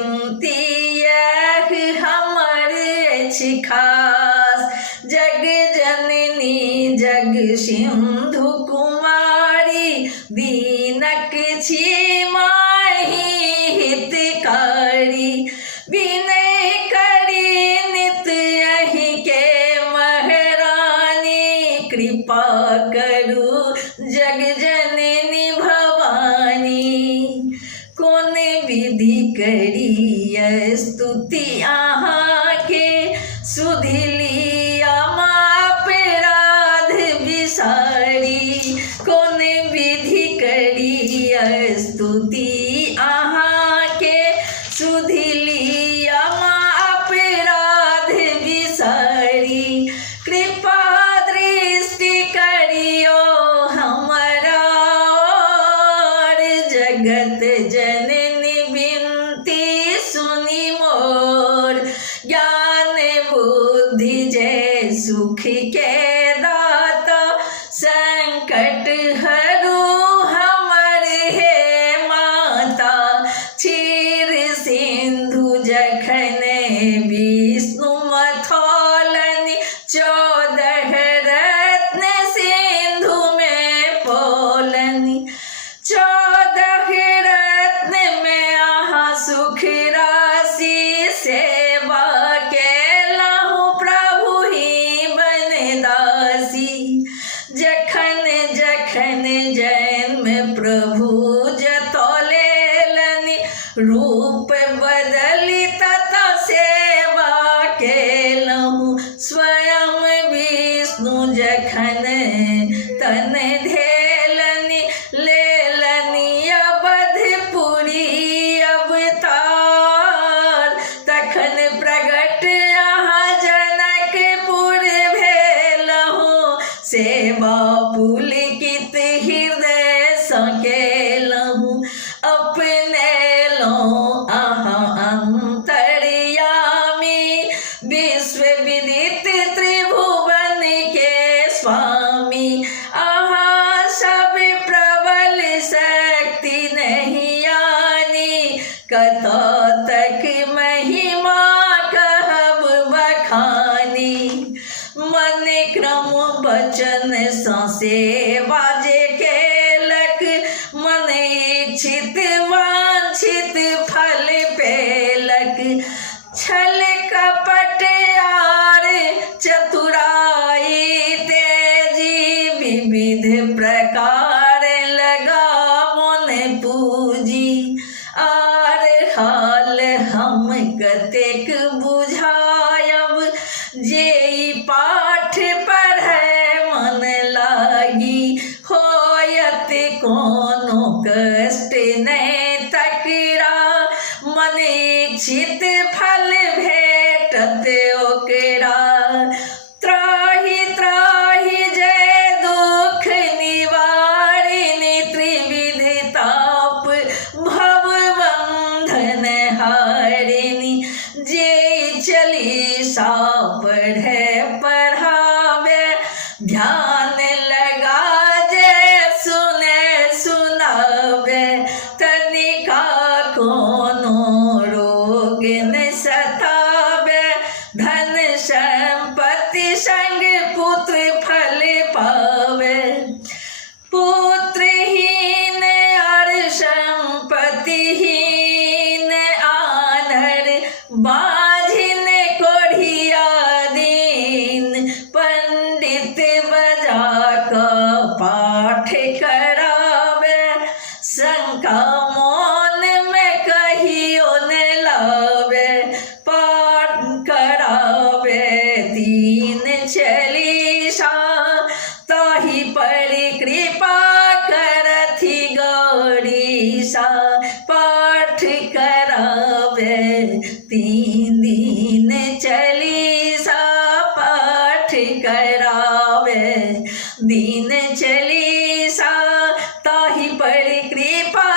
बिनती यह हमर अछि खास। जग जननी जग सिंधु कुमारी दीनक छी माहि हितकारी। विनय करी नित अहि के महारानी कृपा करू जग जननी भवानी। कौन विधि करिय स्तुति अहाँ के सुधि लिया अपराध बिसारी। कौन विधि करिय स्तुति अहाँ के सुधि लिया अपराध बिसारी। कृपा दृष्टि करियो हमरा और जगत जननी बिनती सुनी मोर। ज्ञान बुद्धि जय सुख के दाता संकट हरू हमर हे माता। क्षीर सिंधु जखन विष्णु मथौलनि 14 रत्न सिंधु में पौलनि। 14 रत्न में अहाँ सुख राशि सेवा केलहुँ प्रभु ही बनदासी। जखन जखन जन्म प्रभु जतौलेलनि रूप बदली तथा सेवा केलहुँ। स्वयं विष्णु जखन तन धेलनि लेलनि अवधपुरी अवतार। तखन प्रगट अहाँ जनकपुर भेलहुँ सेवा पुलकित हृदय सँ केलहुँ। अपनेलहुँ अहाँ अंतर्यामी विश्व विदित त्रिभुवन के स्वामी। अहाँ सब प्रबल शक्ति नहीं आनी कतौ तक महिमा कहब बखानी। मन क्रम वचन सँ सेवा जे केलक मन इच्छित वांछित फल पेलक। छल कपट आर चतुराई तेजी विविध प्रकार लगा मन पूजी। आर हाल हम कतेक बुझायब जे पाठ पढ़ै मन लागी। होयत कोनो कष्ट नहीं तकरा मन इच्छित फल भेटत ओकरा। त्राहि त्राहि जय दुख निवारिणी त्रिविध ताप भव बंधन हारिणी। जे चालीसा पढ़े पढ़ावे ध्यान लगा जय सुने सुनावे। तनिका कोनो रोग न सतावे धन संपत्ति संग पुत्र फल पावे। पुत्रहीन और संपत्तिहीन आधर बाझिन कोढ़िया दीन। पंडित बजा का पाठ करावे शंका मौन में कहियो न लावे। पाठ करावे 3 चालीसा ताहि पर कृपा करथि गौरीसा। पाठ करावे 3 दिन चालीसा पाठ करावे दिन चालीसा ताहि पर कृपा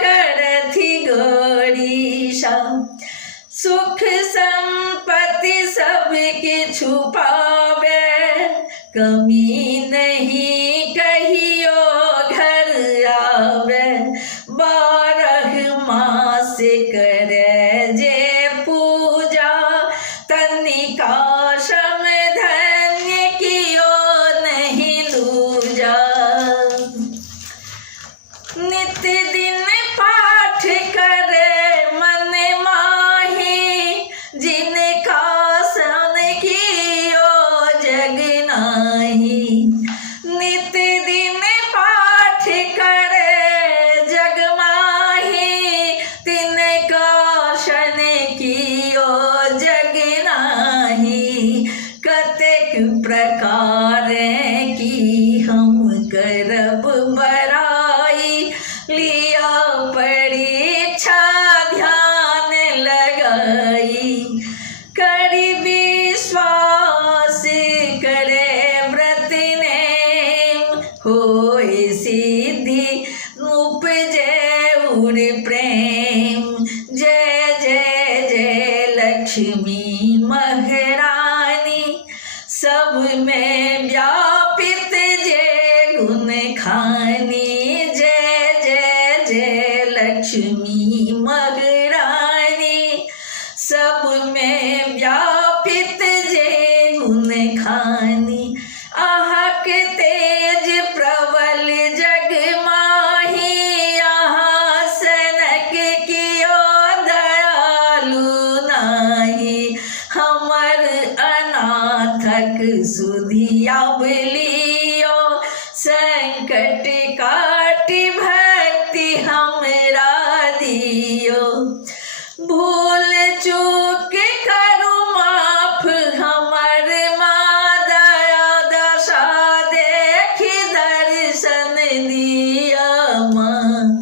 करथि गौरीसा। सुख संपत्ति सबके छुपावे कमी नहीं कहियो घर आवे। 12 मास करे लक्ष्मी महारानी, सब में व्यापित जय गुण खानी। जय जय जय लक्ष्मी महारानी, सब में व्यापित जय गुण खानी। आहक तेज प्रबल जग माही, आहा सनक कियो दयालु नाही। हमर अनाथक सुधिया बलियो, संकट काटि भक्ति हमरा दियो। भूल चूक करू माफ हमर माँ, दया दशा देखि दर्शन दिया माँ।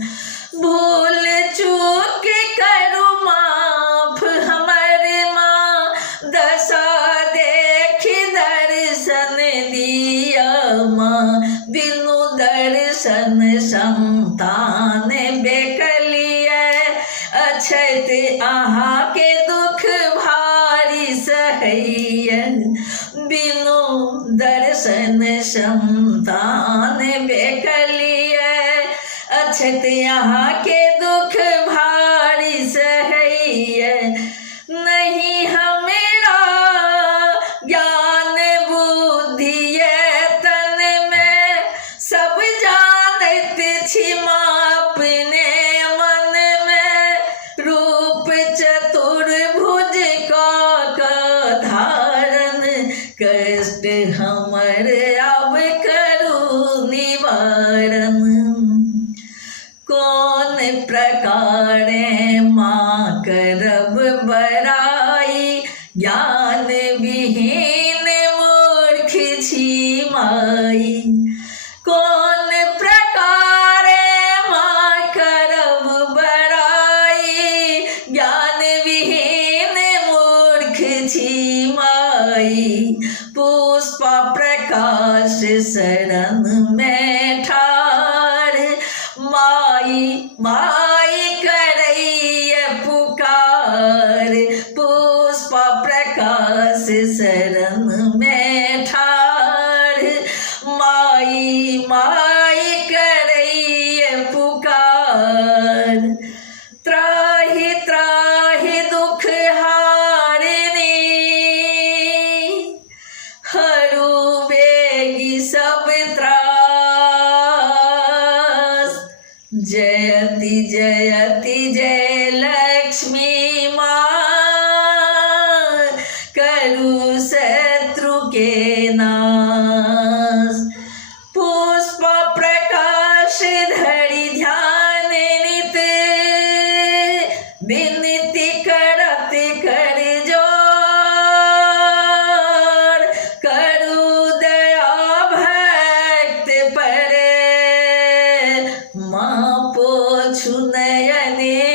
भूल चूक करू माफ हमर माँ, दशा देखि दर्शन दिया माँ। बिनु दर्शन संतान बेकलिए, अछैत आहा के दुख भारी सहैय। बिनु दर्शन संतान बेकलिए, अछैत आहा के दुख भारी सहैय। नहीं हमरा ज्ञान बुद्धि तन में, सब जानत छी अपने मन में। रूप चतुर्भुज का धारण, कष्ट हमर अब करू निवारण। कौन प्रकार माँ करब बड़ाई, ज्ञान विहीन मूर्ख छी माई। कौन प्रकार माँ करब बड़ाई, ज्ञान विहीन मूर्ख छी माई। पुष्प प्रकाश शरण में ठार, माई माई करैय पुकार। पुष्प प्रकाश शरण में ठार, माई माई करैय पुकार। त्राहि त्राहि दुख हारिणी, हरू बेगी सब त्रास। जयति जयति जय लक्ष्मी माँ, करु शत्रु के नाश। पुष्प प्रकाश धरि ध्यान नित, विनती करत कर जोर। करु दया भक्त पर, माँ पोछु नयने